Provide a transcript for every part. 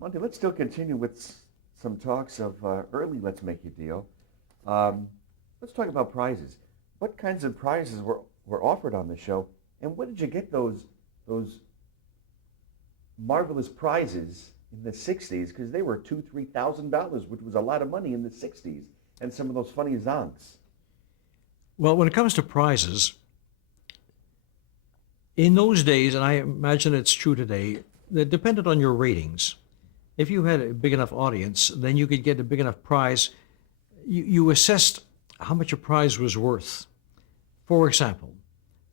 Monty, let's still continue with some talks of early Let's Make a Deal. Um, let's talk about prizes. What kinds of prizes were offered on the show, and where did you get those marvelous prizes in the '60s? Because they were $2,000, $3,000, which was a lot of money in the '60s, and some of those funny zonks. Well, when it comes to prizes, in those days, and I imagine it's true today, that depended on your ratings. If you had a big enough audience, then you could get a big enough prize. You assessed how much a prize was worth. For example,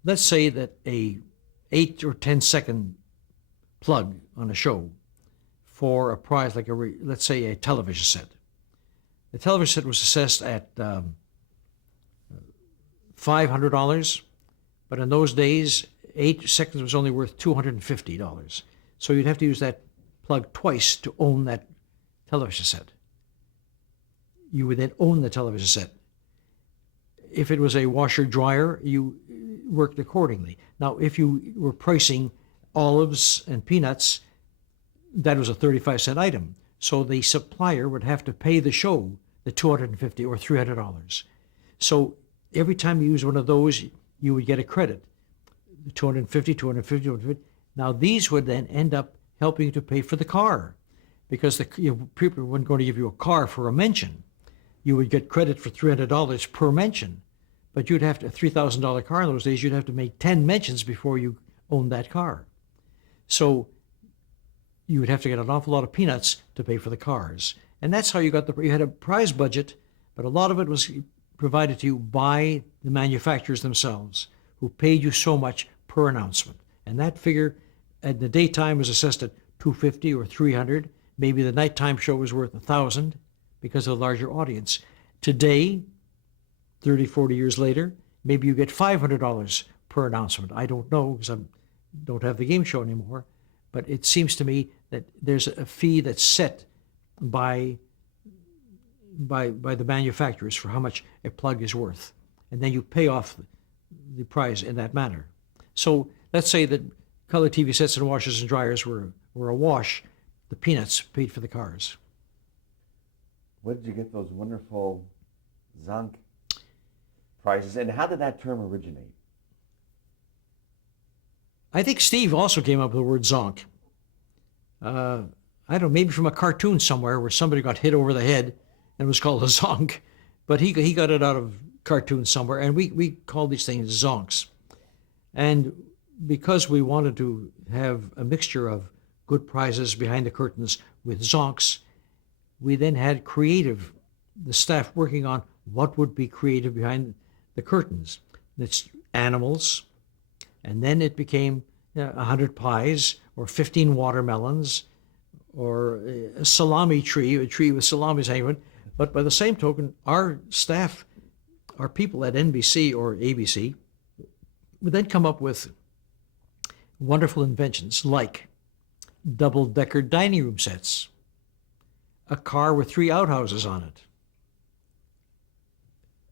let's say that a 8 or 10 second plug on a show for a prize like let's say a television set. The television set was assessed at $500, but in those days, 8 seconds was only worth $250. So you'd have to use that plug twice to own that television set. You would then own the television set. If it was a washer dryer, you worked accordingly. Now, if you were pricing olives and peanuts, that was a 35-cent item. So the supplier would have to pay the show the $250 or $300. So every time you use one of those, you would get a credit. 250, 250, 250. Now these would then end up helping you to pay for the car, because people weren't going to give you a car for a mention. You would get credit for $300 per mention, but you'd have to, a $3,000 car in those days, you'd have to make 10 mentions before you owned that car. So you would have to get an awful lot of peanuts to pay for the cars. And that's how you had a prize budget, but a lot of it was provided to you by the manufacturers themselves, who paid you so much per announcement. And that figure at the daytime was assessed at $250 or $300. Maybe the nighttime show was worth $1,000 because of a larger audience. Today, 30, 40 years later, maybe you get $500 per announcement. I don't know, because I don't have the game show anymore. But it seems to me that there's a fee that's set by the manufacturers for how much a plug is worth. And then you pay off the prize in that manner. So let's say that color TV sets and washers and dryers were a wash. The peanuts paid for the cars. Where did you get those wonderful zonk prizes, and how did that term originate? I think Steve also came up with the word zonk. I don't know, maybe from a cartoon somewhere where somebody got hit over the head and it was called a zonk. But he got it out of cartoons somewhere, and we call these things zonks. And because we wanted to have a mixture of good prizes behind the curtains with zonks, we then had the staff working on what would be creative behind the curtains. It's animals, and then it became 100 pies or 15 watermelons or a salami tree, a tree with salamis hanging on it. But by the same token, our staff, our people at NBC or ABC, would then come up with wonderful inventions like double-decker dining room sets, a car with 3 outhouses on it,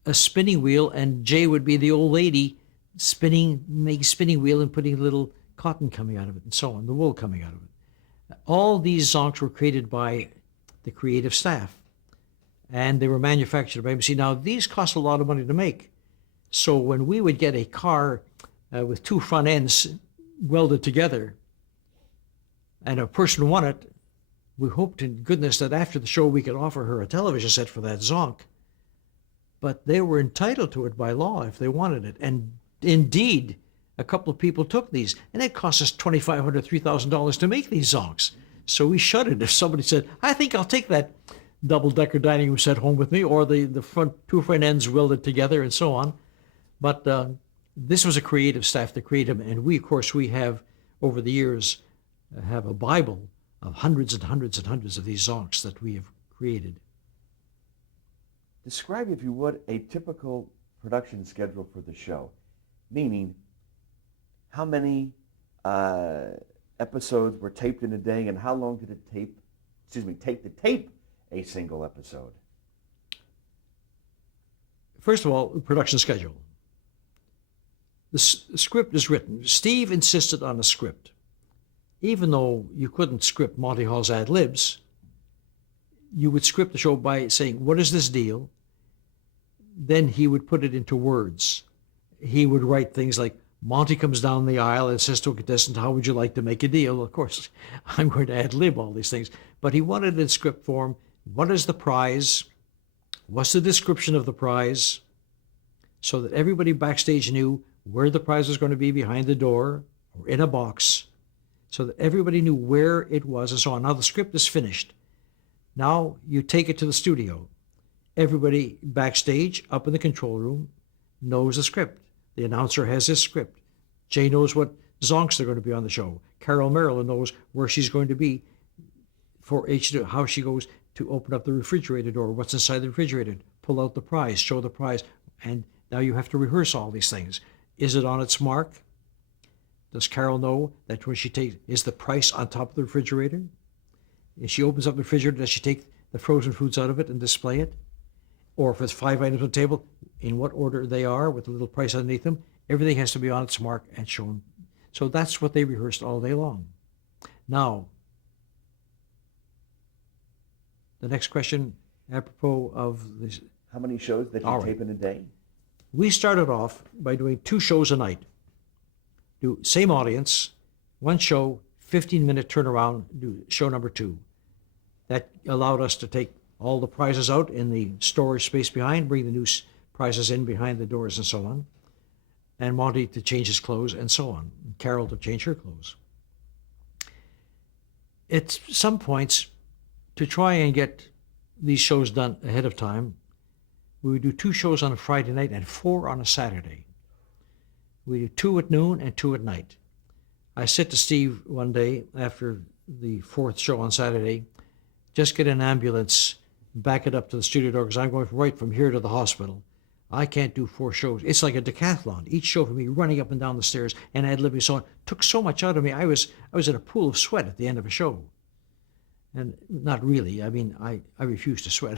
a spinning wheel, and Jay would be the old lady making spinning wheel and putting a little cotton coming out of it and so on, the wool coming out of it. All these zonks were created by the creative staff, and they were manufactured by ABC. Now, these cost a lot of money to make. So when we would get a car with 2 front ends welded together and a person won it, we hoped to goodness that after the show we could offer her a television set for that zonk. But they were entitled to it by law if they wanted it. And indeed, a couple of people took these, and it cost us $2,500, $3,000 to make these zonks. So we shuddered if somebody said, I think I'll take that double-decker dining room set home with me, or the 2 front ends welded together and so on. But this was a creative staff that created them, and we, of course, we have, over the years, have a Bible of hundreds and hundreds and hundreds of these zonks that we have created. Describe, if you would, a typical production schedule for the show, meaning how many episodes were taped in a day, and how long did it take to tape a single episode? First of all, production schedule. The script is written. Steve insisted on a script. even though you couldn't script Monty Hall's ad libs, you would script the show by saying, what is this deal? Then he would put it into words. He would write things like, Monty comes down the aisle and says to a contestant, how would you like to make a deal? Of course, I'm going to ad lib all these things. But he wanted it in script form. What is the prize? What's the description of the prize? So that everybody backstage knew where the prize was going to be, behind the door or in a box, so that everybody knew where it was and so on. Now the script is finished. Now you take it to the studio. Everybody backstage, up in the control room, knows the script. The announcer has his script. Jay knows what zonks are going to be on the show. Carol Maryland knows where she's going to be for how she goes to open up the refrigerator door, what's inside the refrigerator, pull out the prize, show the prize, and now you have to rehearse all these things. Is it on its mark? Does Carol know that when she takes, is the price on top of the refrigerator? If she opens up the refrigerator, does she take the frozen foods out of it and display it? Or if it's 5 items on the table, in what order they are with a little price underneath them, everything has to be on its mark and shown. So that's what they rehearsed all day long. Now, the next question, apropos of this. How many shows that you tape in a day? We started off by doing 2 shows a night. Do same audience, 1 show, 15-minute turnaround, do show number 2. That allowed us to take all the prizes out in the storage space behind, bring the new prizes in behind the doors and so on, and Monty to change his clothes and so on, and Carol to change her clothes. At some points, to try and get these shows done ahead of time, we would do 2 shows on a Friday night and 4 on a Saturday. We do 2 at noon and 2 at night. I said to Steve one day after the 4th show on Saturday, just get an ambulance, back it up to the studio door, because I'm going right from here to the hospital. I can't do 4 shows. It's like a decathlon. Each show for me, running up and down the stairs and ad-libbing so on, took so much out of me. I was in a pool of sweat at the end of a show. And not really. I mean, I refused to sweat.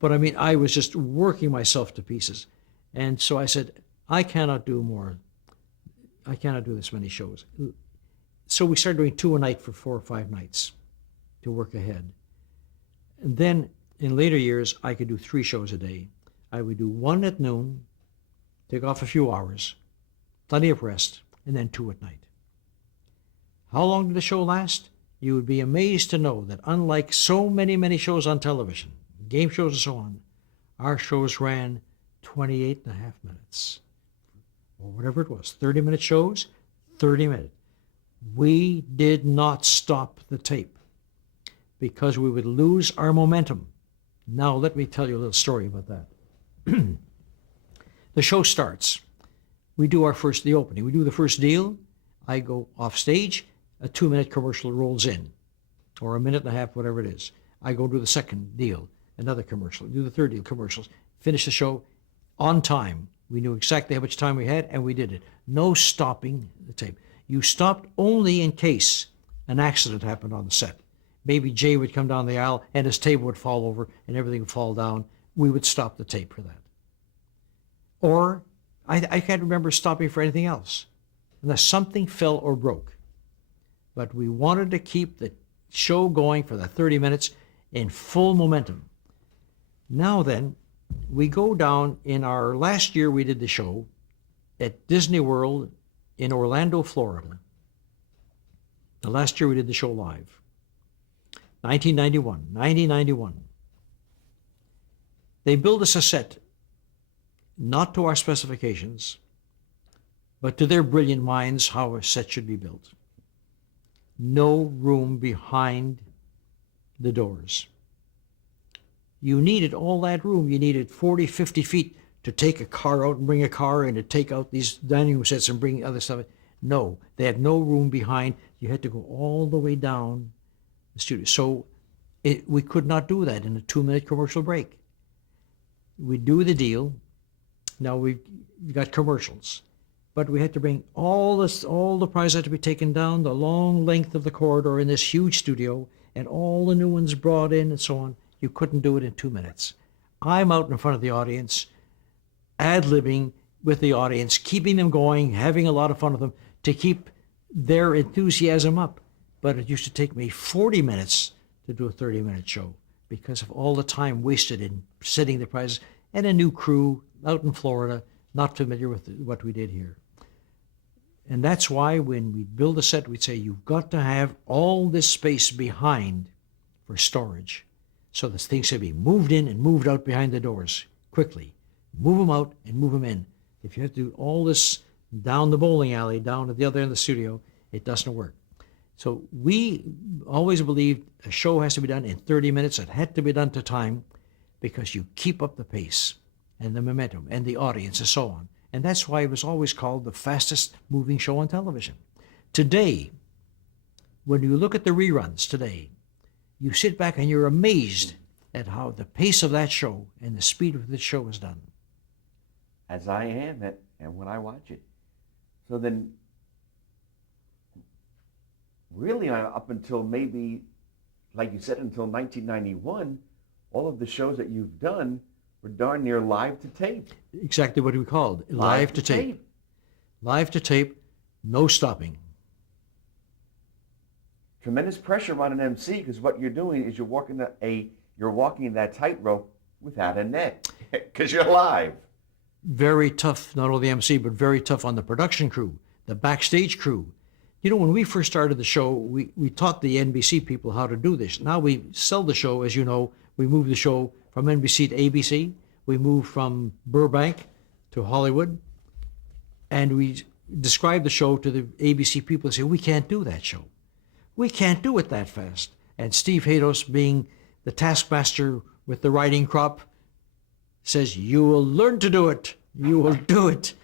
But I mean, I was just working myself to pieces. And so I said, I cannot do more. I cannot do this many shows. So we started doing 2 a night for 4 or 5 nights to work ahead. And then in later years, I could do 3 shows a day. I would do 1 at noon, take off a few hours, plenty of rest, and then 2 at night. How long did the show last? You would be amazed to know that unlike so many shows on television, game shows and so on, our shows ran 28 and a half minutes, or whatever it was, 30-minute shows, 30 minutes. We did not stop the tape because we would lose our momentum. Now, let me tell you a little story about that. The show starts. We do the opening. We do the first deal. I go off stage. A 2-minute commercial rolls in, or a minute and a half, whatever it is. I go do the second deal, another commercial. Do the third deal, commercials. Finish the show on time. We knew exactly how much time we had, and we did it. No stopping the tape. You stopped only in case an accident happened on the set. Maybe Jay would come down the aisle and his table would fall over and everything would fall down. We would stop the tape for that. Or I can't remember stopping for anything else, unless something fell or broke. But we wanted to keep the show going for the 30 minutes in full momentum. Now then, we go down in our last year we did the show at Disney World in Orlando, Florida. The last year we did the show live. 1991. They built us a set, not to our specifications, but to their brilliant minds how a set should be built. No room behind the doors. You needed all that room. You needed 40, 50 feet to take a car out and bring a car in, to take out these dining room sets and bring other stuff. No, they had no room behind. You had to go all the way down the studio. So we could not do that in a 2-minute commercial break. We do the deal. Now we've got commercials. But we had to bring all the prizes had to be taken down the long length of the corridor in this huge studio, and all the new ones brought in and so on. You couldn't do it in 2 minutes. I'm out in front of the audience, ad-libbing with the audience, keeping them going, having a lot of fun with them, to keep their enthusiasm up. But it used to take me 40 minutes to do a 30-minute show because of all the time wasted in setting the prizes and a new crew out in Florida, not familiar with what we did here. And that's why when we build a set, we'd say you've got to have all this space behind for storage so that things can be moved in and moved out behind the doors quickly. Move them out and move them in. If you have to do all this down the bowling alley, down at the other end of the studio, it doesn't work. So we always believed a show has to be done in 30 minutes. It had to be done to time because you keep up the pace and the momentum and the audience and so on. And that's why it was always called the fastest moving show on television. Today, when you look at the reruns today, you sit back and you're amazed at how the pace of that show and the speed of the show is done. As I am, and when I watch it. So then, really up until maybe, like you said, until 1991, all of the shows that you've done were darn near live to tape. Exactly what we called live to tape. Live to tape, no stopping. Tremendous pressure on an MC because what you're doing is you're walking that tightrope without a net because you're live. Very tough, not only the MC, but very tough on the production crew, the backstage crew. You know, when we first started the show, we taught the NBC people how to do this. Now we sell the show, as you know, we moved the show from NBC to ABC. We moved from Burbank to Hollywood. And we describe the show to the ABC people and say, we can't do that show. We can't do it that fast. And Steve Hados, being the taskmaster with the writing crop, says, you will learn to do it. You will do it.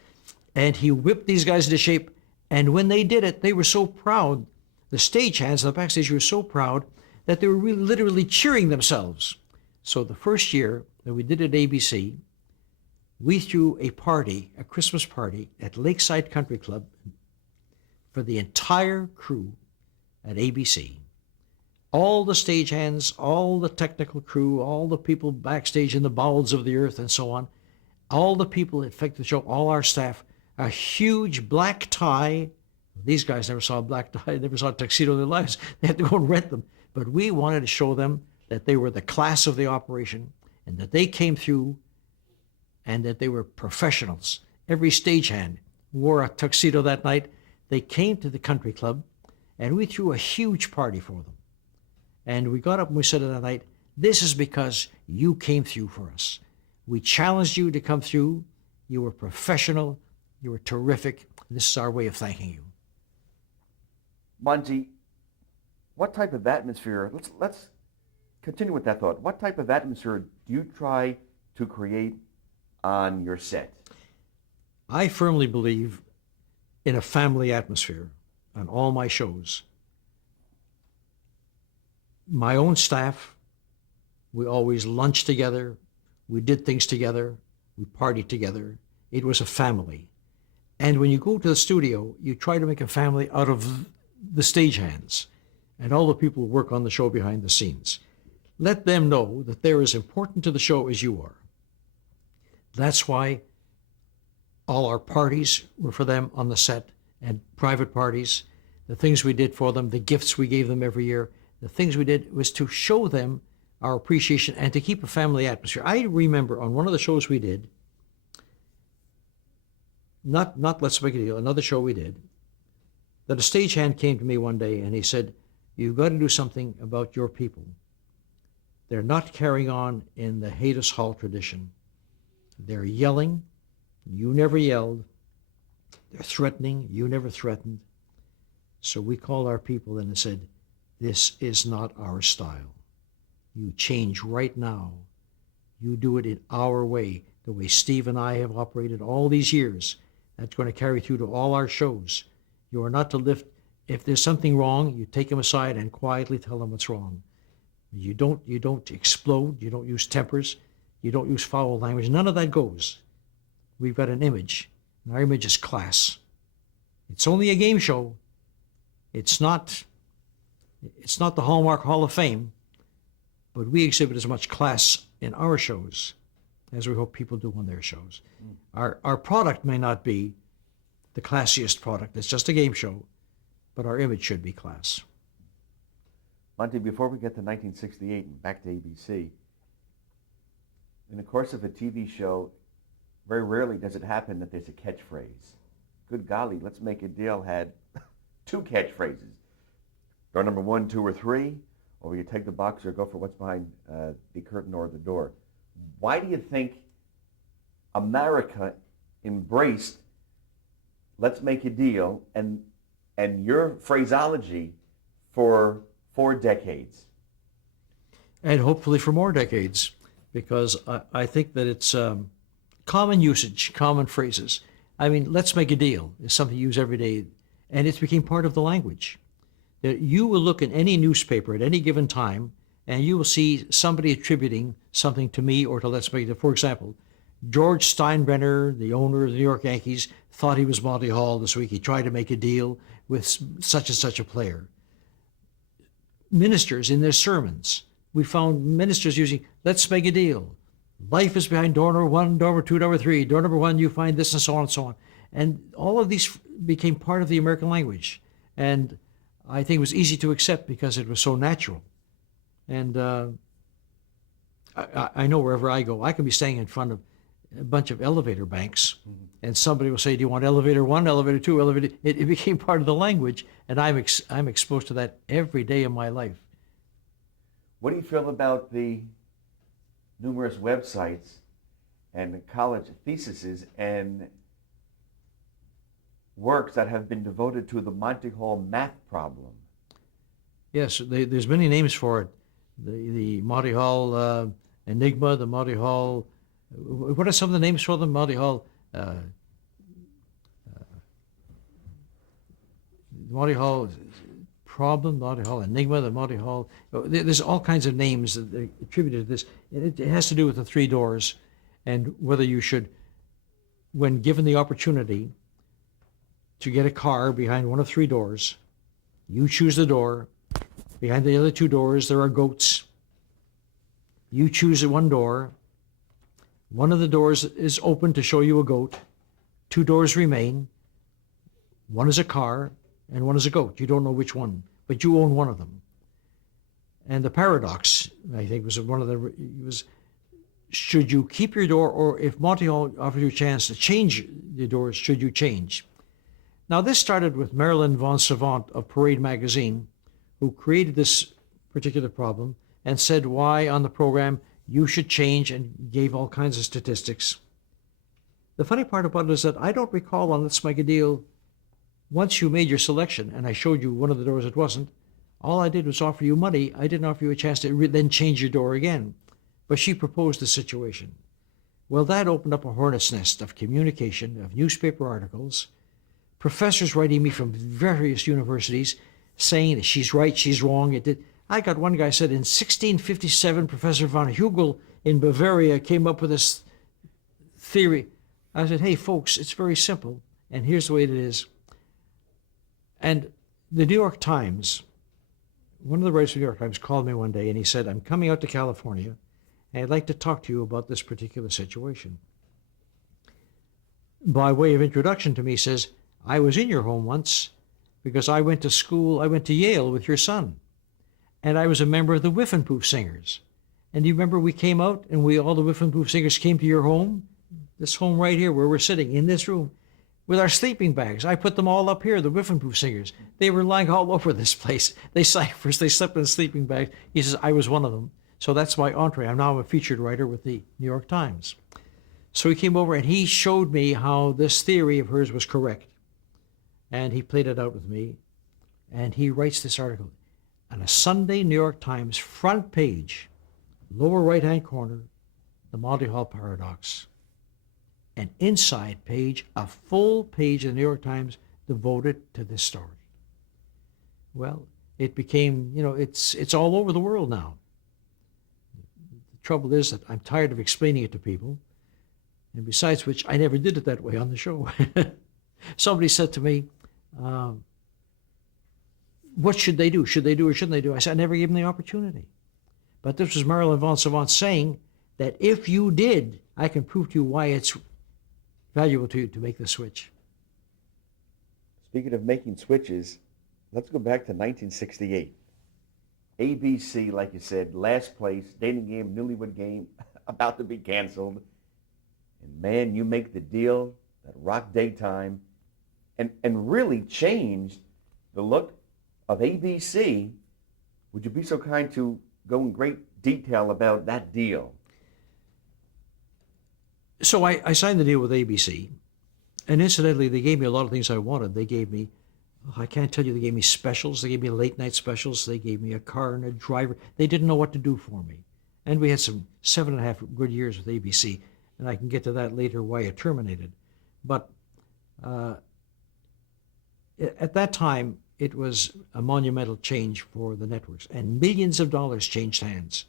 And he whipped these guys into shape. And when they did it, they were so proud. The stagehands on the backstage were so proud that they were really literally cheering themselves. So the first year that we did at ABC, we threw a party, a Christmas party at Lakeside Country Club for the entire crew at ABC. All the stagehands, all the technical crew, all the people backstage in the bowels of the earth and so on, all the people that affected the show, all our staff, a huge black tie. These guys never saw a black tie, never saw a tuxedo in their lives. They had to go and rent them. But we wanted to show them that they were the class of the operation and that they came through and that they were professionals. Every stagehand wore a tuxedo that night. They came to the country club and we threw a huge party for them. And we got up and we said that night, this is because you came through for us. We challenged you to come through. You were professional. You were terrific. This is our way of thanking you. Monty, what type of atmosphere, let's continue with that thought. What type of atmosphere do you try to create on your set? I firmly believe in a family atmosphere on all my shows. My own staff, we always lunched together. We did things together. We partied together. It was a family. And when you go to the studio, you try to make a family out of the stagehands and all the people who work on the show behind the scenes. Let them know that they're as important to the show as you are. That's why all our parties were for them on the set and private parties, the things we did for them, the gifts we gave them every year, the things we did was to show them our appreciation and to keep a family atmosphere. I remember on one of the shows we did, not Let's Make a Deal, another show we did, that a stagehand came to me one day and he said, you've got to do something about your people. They're not carrying on in the Hadas Hall tradition. They're yelling. You never yelled. They're threatening. You never threatened. So we called our people and said, this is not our style. You change right now. You do it in our way, the way Steve and I have operated all these years. That's going to carry through to all our shows. You are not to lift. If there's something wrong, you take them aside and quietly tell them what's wrong. You don't explode. You don't use tempers. You don't use foul language. None of that goes. We've got an image, and our image is class. It's only a game show. It's not the Hallmark Hall of Fame, but we exhibit as much class in our shows as we hope people do on their shows. Our product may not be the classiest product. It's just a game show, but our image should be class. Monty, before we get to 1968 and back to ABC, in the course of a TV show, very rarely does it happen that there's a catchphrase. Good golly, Let's Make a Deal had two catchphrases. Door number 1, 2, or 3, or you take the box or go for what's behind the curtain or the door. Why do you think America embraced Let's Make a Deal and your phraseology for 4 decades? And hopefully for more decades, because I think that it's common usage, common phrases. I mean, let's make a deal is something you use every day, and it became part of the language. You will look in any newspaper at any given time, and you will see somebody attributing something to me or to Let's Make a Deal. For example, George Steinbrenner, the owner of the New York Yankees, thought he was Monty Hall this week. He tried to make a deal with such and such a player. Ministers in their sermons, we found ministers using, let's make a deal. Life is behind door number 1, door number 2, door number 3. Door number 1, you find this, and so on and so on. And all of these became part of the American language. And I think it was easy to accept because it was so natural. And I know wherever I go, I can be standing in front of a bunch of elevator banks, and somebody will say, do you want elevator 1, elevator 2, elevator... It became part of the language, and I'm exposed to that every day of my life. What do you feel about the numerous websites and college theses and works that have been devoted to the Monty Hall math problem? Yes, there's many names for it. The Monty Hall Enigma, the Monty Hall... What are some of the names for them? Monty Hall... Monty Hall problem, Monty Hall Enigma, the Monty Hall... There's all kinds of names that are attributed to this. And it has to do with the 3 doors and whether you should, when given the opportunity to get a car behind one of 3 doors, you choose the door. Behind the other 2 doors, there are goats. You choose one door. One of the doors is open to show you a goat. 2 doors remain. One is a car, and one is a goat. You don't know which one, but you own one of them. And the paradox, I think, was one of the, was, should you keep your door, or if Monty Hall offered you a chance to change the doors, should you change? Now, this started with Marilyn von Savant of Parade magazine, who created this particular problem and said why on the program you should change, and gave all kinds of statistics. The funny part about it is that I don't recall on Let's Make a Deal, once you made your selection and I showed you one of the doors it wasn't, all I did was offer you money. I didn't offer you a chance to then change your door again. But she proposed the situation. Well, that opened up a hornet's nest of communication, of newspaper articles, professors writing me from various universities saying that she's right, she's wrong. It did. I got one guy said in 1657, Professor von Hugel in Bavaria came up with this theory. I said, hey, folks, it's very simple, and here's the way it is. And the New York Times, one of the writers of the New York Times called me one day, and he said, I'm coming out to California, and I'd like to talk to you about this particular situation. By way of introduction to me, he says, I was in your home once because I went to school, I went to Yale with your son. And I was a member of the Whiffenpoof Singers. And do you remember we came out and all the Whiffenpoof Singers came to your home? This home right here where we're sitting in this room with our sleeping bags. I put them all up here, the Whiffenpoof Singers. They were lying all over this place. They slept in a sleeping bag. He says, I was one of them. So that's my entree. I'm now a featured writer with the New York Times. So he came over and he showed me how this theory of hers was correct. And he played it out with me. And he writes this article. On a Sunday New York Times front page, lower right-hand corner, the Monty Hall paradox. An inside page, a full page of the New York Times devoted to this story. Well, it became, it's all over the world now. The trouble is that I'm tired of explaining it to people, and besides which, I never did it that way on the show. Somebody said to me, what should they do? Should they do or shouldn't they do? I said, I never gave them the opportunity. But this was Marilyn von Savant saying that if you did, I can prove to you why it's valuable to you to make the switch. Speaking of making switches, let's go back to 1968. ABC, like you said, last place, dating game, newlywed game, about to be canceled. And man, you make the deal that rocked daytime and really changed the look of ABC. Would you be so kind to go in great detail about that deal? So I signed the deal with ABC, and incidentally, they gave me a lot of things I wanted. They gave me, I can't tell you, they gave me specials. They gave me late night specials. They gave me a car and a driver. They didn't know what to do for me. And we had some 7.5 good years with ABC, and I can get to that later why it terminated. But uh, at that time, it was a monumental change for the networks, and millions of dollars changed hands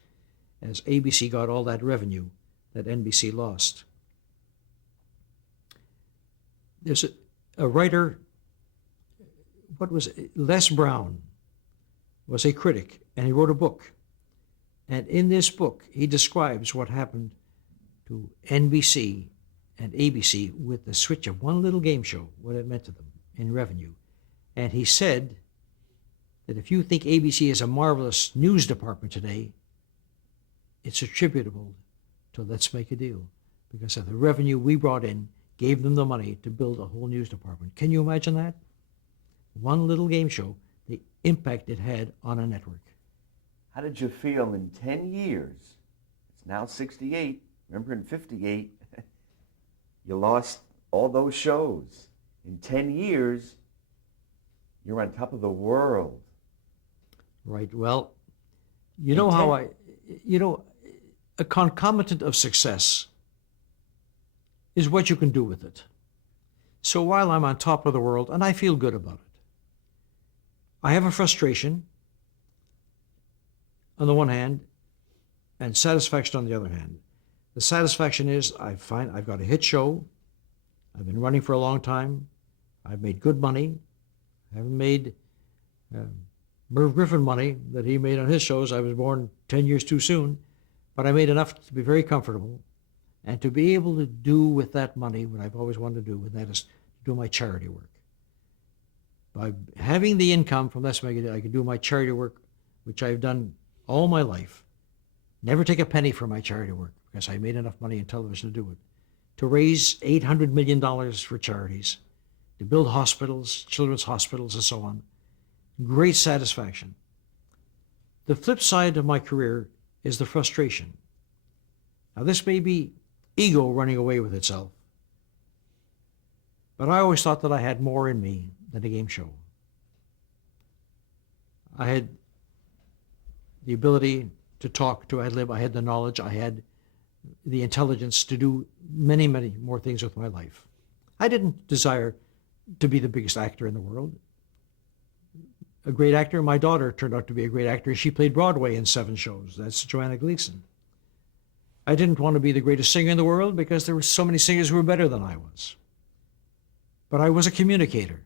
as ABC got all that revenue that NBC lost. There's a writer, what was it? Les Brown was a critic, and he wrote a book. And in this book, he describes what happened to NBC and ABC with the switch of one little game show, what it meant to them in revenue. And he said that if you think ABC is a marvelous news department today, it's attributable to Let's Make a Deal, because of the revenue we brought in gave them the money to build a whole news department. Can you imagine that? One little game show, the impact it had on a network. How did you feel in 10 years? It's now 68. Remember in 58, you lost all those shows. In 10 years, you're on top of the world. Right. Well, you know how a concomitant of success is what you can do with it. So while I'm on top of the world, and I feel good about it, I have a frustration on the one hand and satisfaction on the other hand. The satisfaction is I've got a hit show. I've been running for a long time. I've made good money. I haven't made Merv Griffin money that he made on his shows. I was born 10 years too soon, but I made enough to be very comfortable and to be able to do with that money what I've always wanted to do, and that is to do my charity work. By having the income from Let's Make It, I can do my charity work, which I've done all my life. Never take a penny for my charity work because I made enough money in television to do it. To raise $800 million for charities, to build hospitals, children's hospitals, and so on. Great satisfaction. The flip side of my career is the frustration. Now, this may be ego running away with itself, but I always thought that I had more in me than a game show. I had the ability to talk, to ad-lib. I had the knowledge. I had the intelligence to do many, many more things with my life. I didn't desire to be the biggest actor in the world. A great actor, my daughter turned out to be a great actor. She played Broadway in 7 shows. That's Joanna Gleason. I didn't want to be the greatest singer in the world because there were so many singers who were better than I was. But I was a communicator,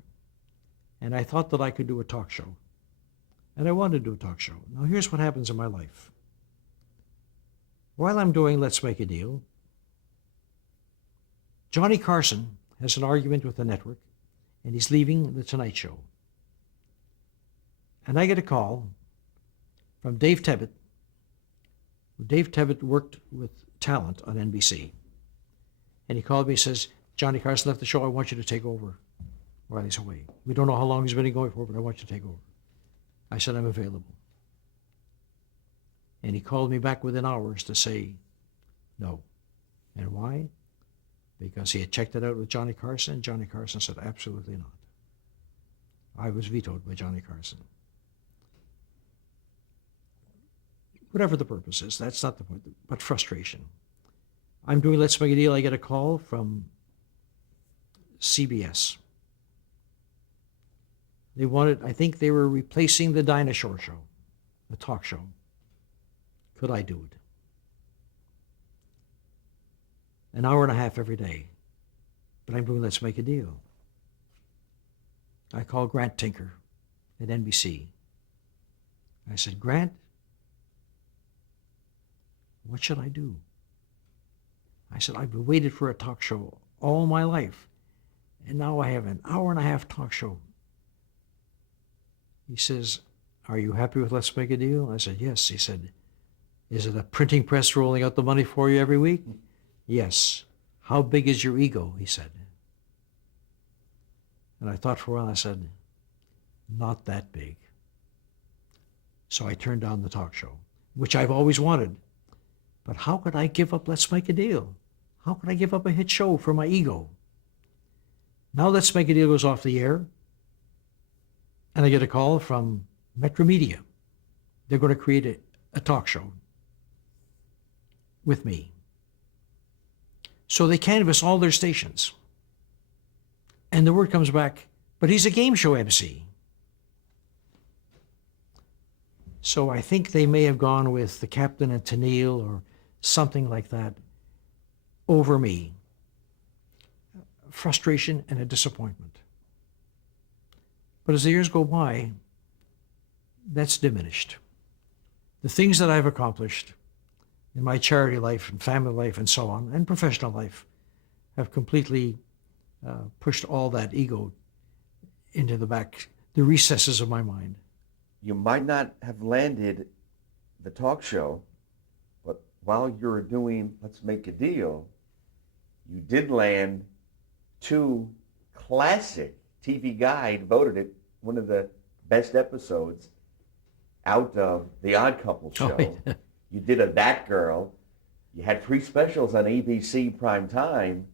and I thought that I could do a talk show. And I wanted to do a talk show. Now here's what happens in my life. While I'm doing Let's Make a Deal, Johnny Carson has an argument with the network, and he's leaving The Tonight Show. And I get a call from Dave Tebbutt. Dave Tebbutt worked with talent on NBC. And he called me and says, Johnny Carson left the show. I want you to take over while he's away. We don't know how long he's been going for, but I want you to take over. I said, I'm available. And he called me back within hours to say no. And why? Because he had checked it out with Johnny Carson. Johnny Carson said, absolutely not. I was vetoed by Johnny Carson. Whatever the purpose is, that's not the point, but frustration. I'm doing Let's Make a Deal. I get a call from CBS. They wanted, I think they were replacing the Dinosaur Show, the talk show. Could I do it? An hour and a half every day. But I'm doing Let's Make a Deal. I called Grant Tinker at NBC. I said, Grant, what should I do? I said, I've waited for a talk show all my life, and now I have an hour and a half talk show. He says, "Are you happy with Let's Make a Deal?" I said, "Yes." He said, "Is it a printing press rolling out the money for you every week?" "Yes." "How big is your ego?" he said. And I thought for a while. I said, "Not that big." So I turned down the talk show, which I've always wanted. But how could I give up Let's Make a Deal? How could I give up a hit show for my ego? Now Let's Make a Deal goes off the air, and I get a call from Metro Media. They're going to create a talk show with me. So they canvass all their stations. And the word comes back, but he's a game show MC. So I think they may have gone with the Captain and Tennille or something like that over me. Frustration and a disappointment. But as the years go by, that's diminished. The things that I've accomplished in my charity life and family life and so on, and professional life, have completely pushed all that ego into the recesses of my mind. You might not have landed the talk show, but while you were doing Let's Make a Deal, you did land 2 classic. TV Guide voted it one of the best episodes out of The Odd Couple show. Oh, yeah. You did a That Girl. You had 3 specials on ABC prime time.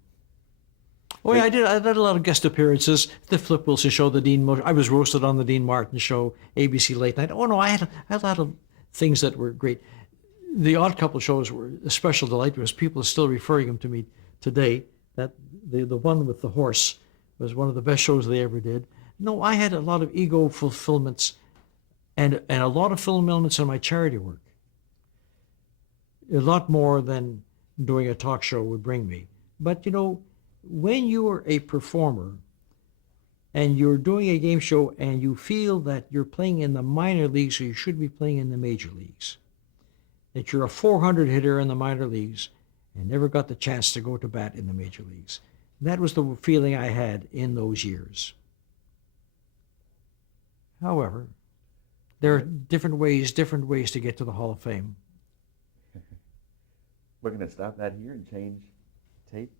Oh yeah, I did a lot of guest appearances. The Flip Wilson show, the Dean Mo- I was roasted on the Dean Martin show, ABC Late Night. Oh no, I had a lot of things that were great. The Odd Couple shows were a special delight because people are still referring them to me today. That the one with the horse was one of the best shows they ever did. No, I had a lot of ego fulfillments and a lot of fulfillments in my charity work. A lot more than doing a talk show would bring me. But you know, when you are a performer and you're doing a game show and you feel that you're playing in the minor leagues, so you should be playing in the major leagues, that you're a 400 hitter in the minor leagues and never got the chance to go to bat in the major leagues. That was the feeling I had in those years. However, there are different ways to get to the Hall of Fame. We're going to stop that here and change tape.